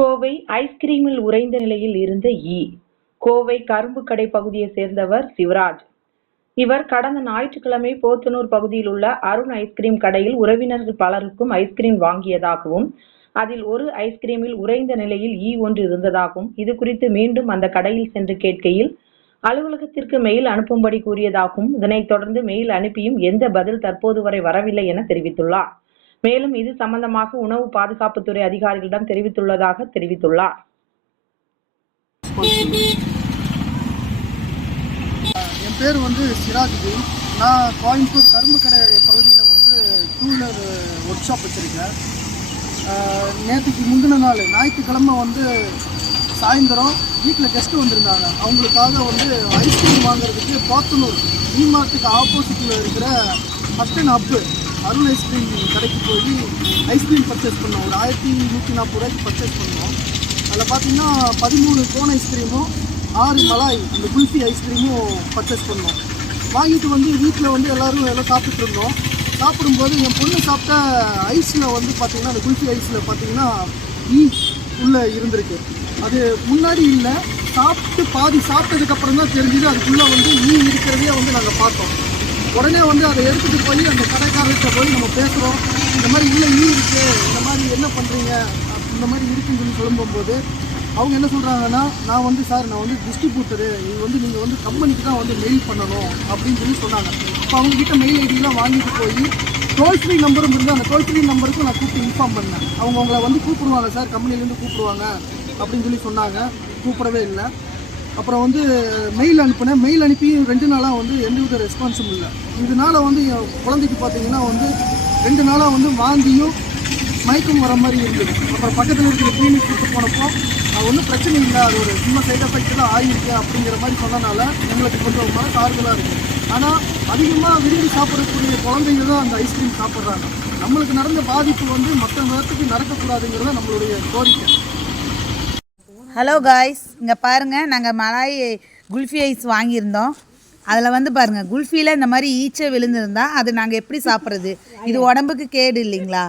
கோவை ஐஸ்கிரீமில் உறைந்த நிலையில் இருந்த ஈ கோவை கரும்பு கடை பகுதியை சேர்ந்தவர் சிவராஜ். இவர் கடந்த ஞாயிற்றுக்கிழமை போத்தனூர் பகுதியில் உள்ள அருண் ஐஸ்கிரீம் கடையில் உறவினர்கள் பலருக்கும் ஐஸ்கிரீம் வாங்கியதாகவும் அதில் ஒரு ஐஸ்கிரீமில் உறைந்த நிலையில் ஈ ஒன்று இருந்ததாகவும் இது குறித்து மீண்டும் அந்த கடையில் சென்று கேட்கையில் அலுவலகத்திற்கு மெயில் அனுப்பும்படி கூறியதாகவும் இதனைத் தொடர்ந்து மெயில் அனுப்பியும் எந்த பதில் தற்போது வரை வரவில்லை என தெரிவித்துள்ளார். மேலும் இது சம்பந்தமாக உணவு பாதுகாப்புத்துறை அதிகாரிகளிடம் தெரிவித்துள்ளதாக தெரிவித்துள்ளார். என் பேர் வந்து சிராஜுதீன் நான் கோயம்புத்தூர் கரும்பு கடை பகுதியில் வந்து டூ வீலர் ஒர்க் ஷாப் வச்சுருக்கேன் நேற்றுக்கு முந்தின நாள் ஞாயிற்றுக்கிழமை வந்து சாயந்தரம் வீட்டில் கெஸ்ட்டு வந்திருந்தாங்க. அவங்களுக்காக வந்து ஐஸ்கிரீம் வாங்குறதுக்கு போத்தனூர் மாதத்துக்கு ஆப்போசிட்டில் இருக்கிற first and Appu Arun ice cream கடைக்கு போய் ஐஸ்கிரீம் பர்ச்சேஸ் பண்ணோம். ஒரு ஆயிரத்தி நூற்றி நாற்பது ரூபாய்க்கு பர்ச்சேஸ் பண்ணோம். அதில் பார்த்தீங்கன்னா பதிமூணு கோன் ஐஸ்கிரீமும் ஆறு மலாய் அந்த குல்ஃபி ஐஸ்கிரீமும் பர்ச்சேஸ் பண்ணோம். வாங்கிட்டு வந்து வீட்டில் வந்து எல்லோரும் எல்லாம் சாப்பிட்டுட்டு இருந்தோம். சாப்பிடும்போது என் பொண்ணு சாப்பிட்ட ஐஸில் வந்து பார்த்தீங்கன்னா அந்த குல்ஃபி ஐஸில் பார்த்தீங்கன்னா ஈ உள்ளே இருந்திருக்கு. அது முன்னாடி இல்லை சாப்பிட்டு பாதி சாப்பிட்டதுக்கப்புறம் தான் தெரிஞ்சுது அதுக்குள்ளே வந்து ஈ இருக்கிறதையே வந்து நாங்கள் பார்த்தோம். உடனே வந்து அதை எடுத்துகிட்டு போய் அந்த கடைக்காரர்கிட்ட போய் நம்ம பேசுகிறோம் இந்த மாதிரி இல்லை ஈ இருக்கு. இந்த மாதிரி என்ன பண்ணுறீங்க இந்த மாதிரி இருக்குன்னு சொல்லி சொல்லும்போது அவங்க என்ன சொல்கிறாங்கன்னா நான் வந்து சார் நான் வந்து டிஸ்ட்ரிபியூட்டரு இது வந்து நீங்கள் வந்து கம்பெனிக்கு தான் வந்து மெயில் பண்ணணும். அப்படின்னு சொல்லி சொன்னாங்க. இப்போ அவங்ககிட்ட மெயில் ஐடியெலாம் வாங்கிட்டு போய் டோல் ஃப்ரீ நம்பரும் இருந்தால் அந்த டோல் ஃப்ரீ நம்பருக்கும் நான் கூப்பிட்டு இன்ஃபார்ம் பண்ணேன். அவங்க உங்களை வந்து கூப்பிடுவாங்க சார் கம்பெனிலேருந்து கூப்பிடுவாங்க. அப்படின்னு சொல்லி சொன்னாங்க. கூப்பிடவே இல்லை. அப்புறம் வந்து மெயில் அனுப்பினேன். மெயில் அனுப்பி ரெண்டு நாளாக வந்து எந்தவித ரெஸ்பான்ஸும் இல்லை. இதனால் வந்து என் குழந்தைக்கு பார்த்தீங்கன்னா வந்து ரெண்டு நாளாக வந்து வாந்தியும் மயக்கம் வர மாதிரி இருந்தது. அப்புறம் பக்கத்தில் இருக்கிற கிளினிக் கூட்டு போனப்போ அது ஒன்றும் பிரச்சனை இல்லை. அது ஒரு சும்மா சைட் எஃபெக்ட் தான் ஆகிருக்கு அப்படிங்கிற மாதிரி சொன்னனால எங்களுக்கு கொஞ்சம் மன ஆறுதலாக இருக்குது ஆனால் அதிகமாக விரும்பி சாப்பிடக்கூடிய குழந்தைங்க தான் அந்த ஐஸ்கிரீம் சாப்பிட்றாங்க. நம்மளுக்கு நடந்த பாதிப்பு வந்து மற்ற நேரத்துக்கு நடக்கக்கூடாதுங்கிறத நம்மளுடைய கோரிக்கை. ஹலோ காய்ஸ் இங்கே பாருங்கள் நாங்கள் மலாய் குல்ஃபி ஐஸ் வாங்கியிருந்தோம். அதில் வந்து பாருங்கள் குல்ஃபியில் இந்த மாதிரி ஈச்சை விழுந்திருந்தா அது நாங்கள் எப்படி சாப்பிட்றது? இது உடம்புக்கு கேடு இல்லைங்களா?